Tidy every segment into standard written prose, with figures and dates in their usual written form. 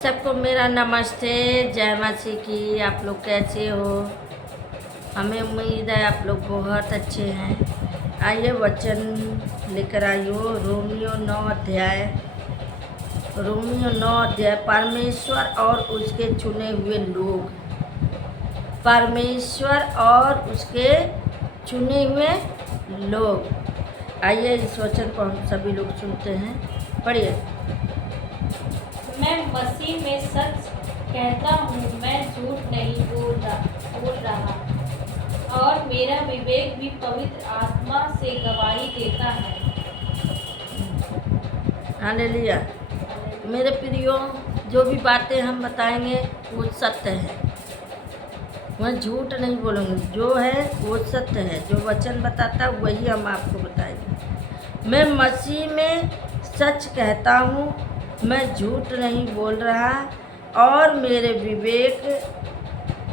सबको मेरा नमस्ते। जय मासी की। आप लोग कैसे हो? हमें उम्मीद है आप लोग बहुत अच्छे हैं। आइए वचन लेकर आई हो रोमियो 9 अध्याय। रोमियो 9 अध्याय। परमेश्वर और उसके चुने हुए लोग। परमेश्वर और उसके चुने हुए लोग। आइए इस वचन को हम सभी लोग सुनते हैं। पढ़िए। मैं मसीह में सच कहता हूँ, मैं झूठ नहीं बोल रहा, और मेरा विवेक भी पवित्र आत्मा से गवाही देता है। हालेलुया। मेरे प्रियो, जो भी बातें हम बताएंगे वो सत्य है, मैं झूठ नहीं बोलूँगी। जो है वो सत्य है, जो वचन बताता है वही हम आपको बताएंगे। मैं मसीह में सच कहता हूँ, मैं झूठ नहीं बोल रहा, और मेरे विवेक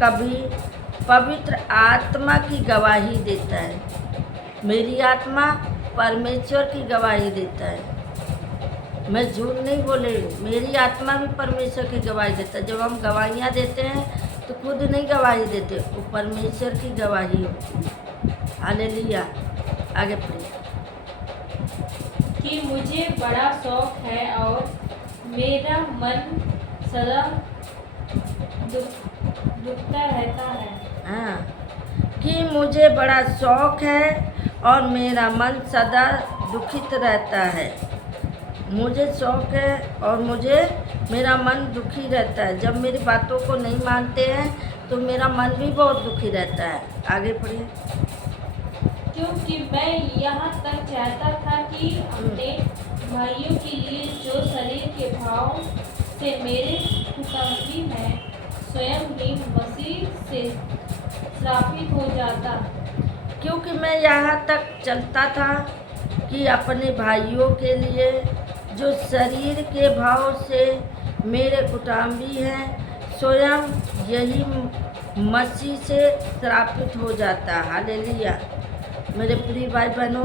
कभी पवित्र आत्मा की गवाही देता है। मेरी आत्मा परमेश्वर की गवाही देता है। मैं झूठ नहीं बोले, मेरी आत्मा भी परमेश्वर की गवाही देता है। जब हम गवाहियाँ देते हैं तो खुद नहीं गवाही देते, वो परमेश्वर की गवाही होती है। हालेलुया। आगे पढ़िए। कि मुझे बड़ा शौक है और मेरा मन सदा दुखता रहता है। हाँ, कि मुझे बड़ा शौक है और मेरा मन सदा दुखित रहता है। मुझे शौक है और मेरा मन दुखी रहता है। जब मेरी बातों को नहीं मानते हैं तो मेरा मन भी बहुत दुखी रहता है। आगे पढ़िए। क्योंकि मैं यहाँ तक चाहता था कि अपने भाइयों के लिए जो शरीर के भाव से मेरे कुटुंबी हैं, स्वयं ही मसीह से श्रापित हो जाता। क्योंकि मैं यहाँ तक चलता था कि अपने भाइयों के लिए जो शरीर के भाव से मेरे कुटुंबी हैं, स्वयं यही मसीह से श्रापित हो जाता। हालेलुया। मेरे प्रिय भाई बहनों,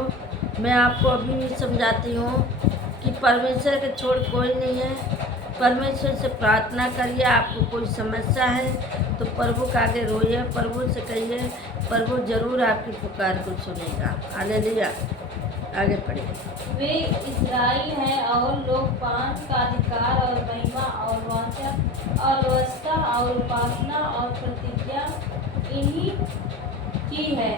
मैं आपको अभी भी समझाती हूँ कि परमेश्वर के छोड़ कोई नहीं है। परमेश्वर से प्रार्थना करिए। आपको कोई समस्या है तो प्रभु के आगे रोइए, प्रभु से कहिए, प्रभु जरूर आपकी पुकार को सुनेगा। हालेलुया। आगे पढ़िए। वे इस्राएल हैं और लोग पान का अधिकार और महिमा और वाचा और व्यवस्था और उपासना और प्रतिज्ञा इन्हीं की है।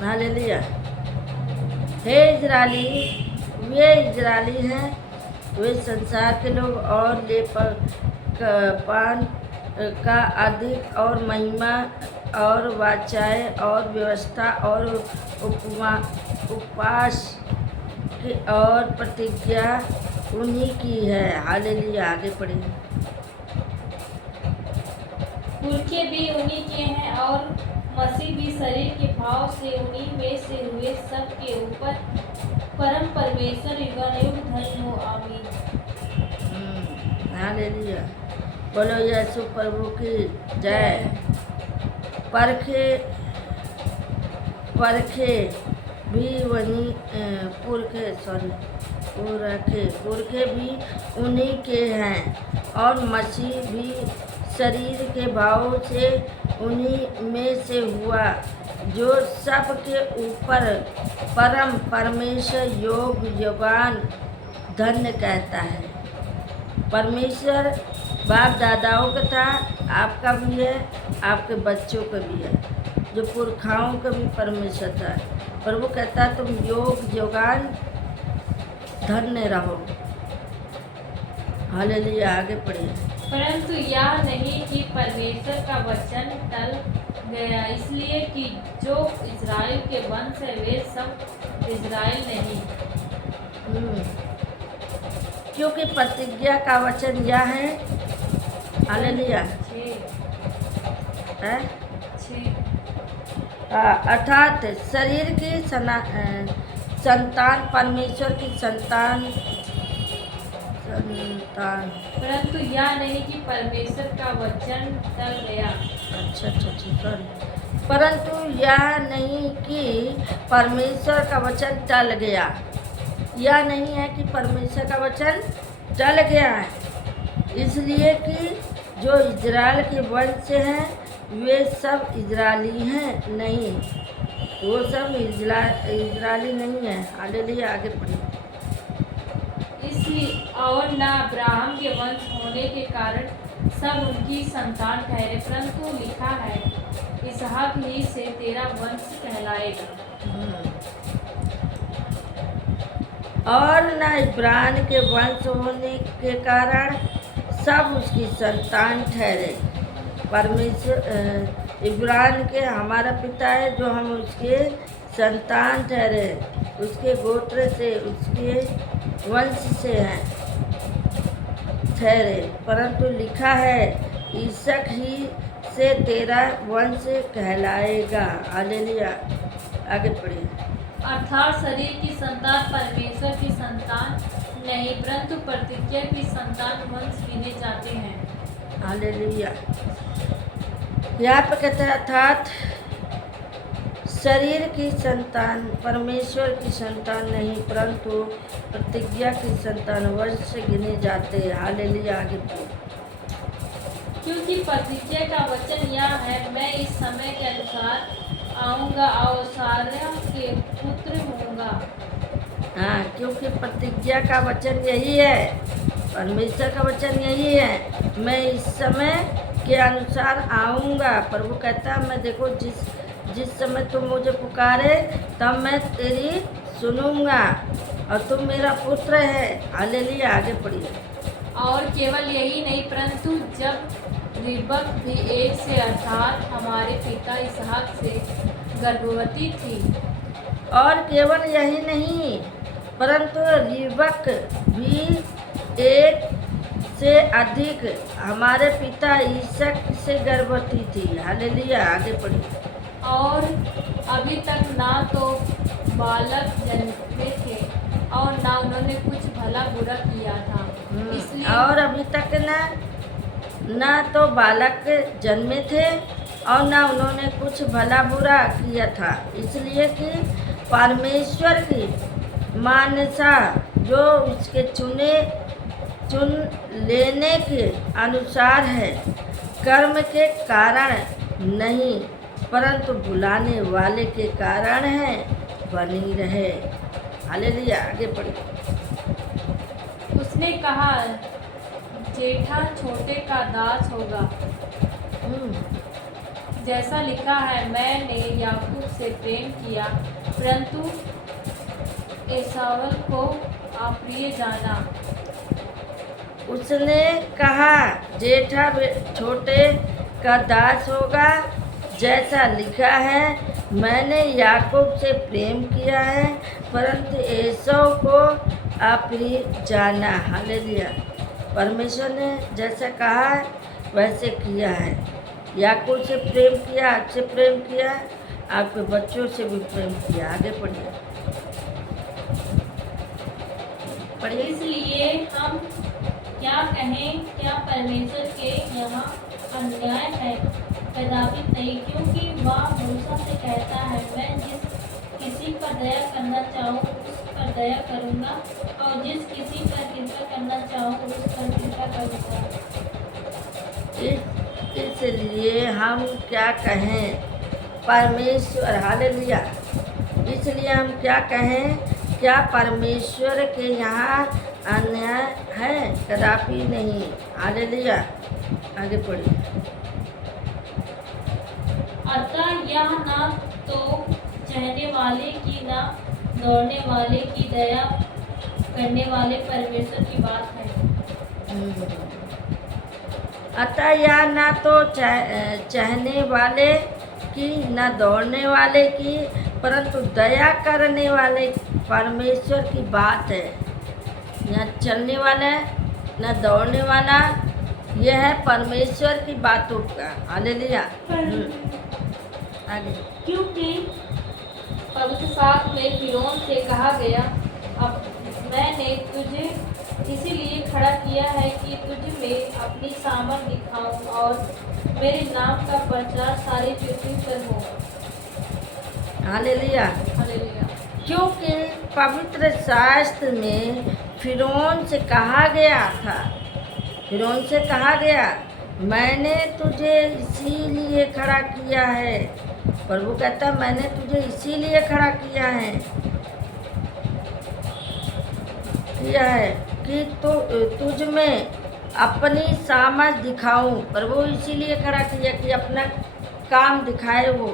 हालेलुया। हे इजरायली, वे इजरायली हैं, वे संसार के लोग, और ले पान का अधिक और महिमा और वाचाएँ और व्यवस्था और उपवास और प्रतिज्ञा उन्हीं की है। हालेलुया। आगे पढ़िए। पुरखे भी उन्हीं के हैं और मसीह भी शरीर के भाव से उन्हीं में से हुए, सब के ऊपर परम परमेश्वर युगानुयुग धन्य हो। आमीन। हालेलुया। बोलो यीशु प्रभु की जय। परखे भी वही पुरखे भी उन्हीं के हैं, और मसीह भी शरीर के भाव से उन्हीं में से हुआ, जो सब के ऊपर परम परमेश्वर युगान धन्य कहता है। परमेश्वर बाप दादाओं का था, आपका भी है, आपके बच्चों का भी है, जो पुरखाओं का भी परमेश्वर था। प्रभु कहता तुम युगान धन्य रहो। हालेलुया। आगे पढ़िए। परंतु यह नहीं कि परमेश्वर का वचन टल गया, इसलिए कि जो इस्राएल के वंश है वे सब इस्राएल नहीं। क्योंकि प्रतिज्ञा का वचन यह है। हालेलुया। अर्थात शरीर की संतान परमेश्वर की संतान। परंतु यह नहीं कि परमेश्वर का वचन टल गया। अच्छा सॉरी। परंतु यह नहीं कि परमेश्वर का वचन टल गया। यह नहीं है कि परमेश्वर का वचन टल गया है। इसलिए कि जो इजराइल के वंश से हैं वे सब इजरायली हैं नहीं, वो सब इजरायली नहीं है। हालेलुया। आगे पढ़िए। इसलिए और न अब्राहम के वंश होने के कारण सब उनकी संतान ठहरे, परंतु लिखा है इसहाक ही से तेरा वंश कहलाएगा। और न इब्रान के वंश होने के कारण सब उसकी संतान ठहरे। परमेश्वर इब्रान के हमारा पिता है, जो हम उसके संतान ठहरे, उसके गोत्र से, उसके वंश से हैं ठहरे। परंतु लिखा है ईसक ही से तेरा वंश कहलाएगा। हालेलुया। आगे पढ़िए। अर्थात शरीर की संतान परमेश्वर की संतान नहीं, परंतु प्रतिज्ञा की संतान वंश गिने जाते हैं। हालेलुया। यहाँ पर कहते हैं अर्थात शरीर की संतान परमेश्वर की संतान नहीं, परंतु प्रतिज्ञा की संतान वंश से गिने जाते हैं। हालेलुया। आगे पढ़िए। क्योंकि प्रतिज्ञा का वचन यह है, मैं इस समय के अनुसार आऊँगा और सारा के पुत्र होऊंगा। हाँ, क्योंकि प्रतिज्ञा का वचन यही है, परमेश्वर का वचन यही है, मैं इस समय के अनुसार आऊँगा। प्रभु कहता है मैं देखो जिस समय तुम मुझे पुकारे तब मैं तेरी सुनूंगा और तुम मेरा पुत्र है। हालेलुया। आगे पढ़िए। और केवल यही नहीं, परंतु जब रिबक भी एक से अर्थात हमारे पिता इसहाक से गर्भवती थी। और केवल यही नहीं, परंतु रिबक भी एक से अधिक हमारे पिता ईसक से गर्भवती थी। हालेलुया। आगे पढ़िए। और अभी तक ना तो बालक जन्मे थे और ना उन्होंने कुछ भला बुरा किया था, इसलिए और अभी तक ना तो बालक जन्मे थे और ना उन्होंने कुछ भला बुरा किया था, इसलिए कि परमेश्वर की मानसा जो उसके चुन लेने के अनुसार है, कर्म के कारण नहीं, परंतु बुलाने वाले के कारण है, बनी रहे। हालेलुया। आगे पढ़िए। उसने कहा जेठा छोटे का दास होगा, जैसा लिखा है मैंने याकूब से प्रेम किया, परंतु एसाव को अप्रिय जाना। उसने कहा जेठा छोटे का दास होगा, जैसा लिखा है मैंने याकूब से प्रेम किया है, परंतु एसाव को अप्रिय जाना। हालेलुया। परमेश्वर ने जैसा कहा वैसे किया है। याकूब से प्रेम किया, आपसे प्रेम किया, आपके बच्चों से भी प्रेम किया। आगे पढ़िए। पढ़िए। इसलिए हम क्या कहें, क्या परमेश्वर के यहाँ अन्याय है? कदापि नहीं, क्योंकि वह मूसा से कहता है मैं जिस किसी पर दया करना चाहूँ उस पर दया करूँगा और जिस किसी पर कृपा करना चाहूँ उस पर कृपा करूँगा। इसलिए हम क्या कहें परमेश्वर, हालेलुया, इसलिए हम क्या कहें, क्या परमेश्वर के यहाँ अन्याय है? कदापि नहीं। हालेलुया। आगे पढ़िए। अतः यह न तो चाहने वाले की न दौड़ने वाले की दया करने वाले परमेश्वर की बात है। अतः यह न तो चाहने वाले की न दौड़ने वाले की, परंतु दया करने वाले परमेश्वर की बात है। न चलने वाला न दौड़ने वाला, यह है परमेश्वर की बातों का। हालेलुया। आगे। क्योंकि पवित्र शास्त्र में फिरौन से कहा गया, अब मैंने तुझे इसीलिए खड़ा किया है कि तुझ में अपनी सामर्थ दिखाऊं और मेरे नाम का प्रचार सारी पृथ्वी पर हो। हालेलुया। हालेलुया। क्योंकि पवित्र शास्त्र में फिरौन से कहा गया था फिर उनसे कहा गया, मैंने तुझे इसीलिए खड़ा किया है। प्रभु कहता, मैंने तुझे इसीलिए खड़ा किया है कि तुझ में अपनी सामर्थ दिखाऊं। प्रभु इसीलिए खड़ा किया कि अपना काम दिखाए, वो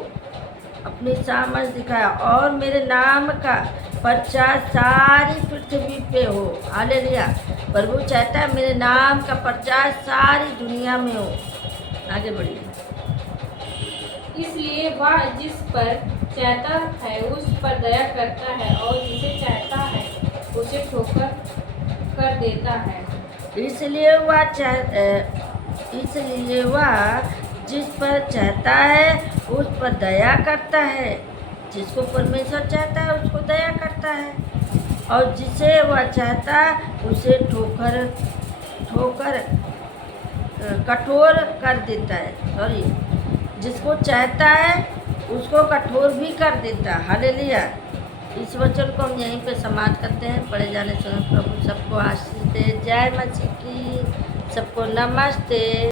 अपनी सामर्थ दिखाया और मेरे नाम का प्रचार सारी पृथ्वी पे हो। हालेलुया। प्रभु चाहता है मेरे नाम का प्रचार सारी दुनिया में हो। आगे बढ़िए। इसलिए वह जिस पर चाहता है उस पर दया करता है और जिसे चाहता है उसे ठोकर कर देता है। इसलिए वह जिस पर चाहता है उस पर दया करता है। जिसको परमेश्वर चाहता है उसको दया करता है और जिसे वह चाहता है उसे कठोर कर देता है। सॉरी, जिसको चाहता है उसको कठोर भी कर देता है। हालेलुया। इस वचन को हम यहीं पे समाप्त करते हैं। पढ़े जाने से प्रभु सबको आशीष दे। जय मसीह की। सबको नमस्ते।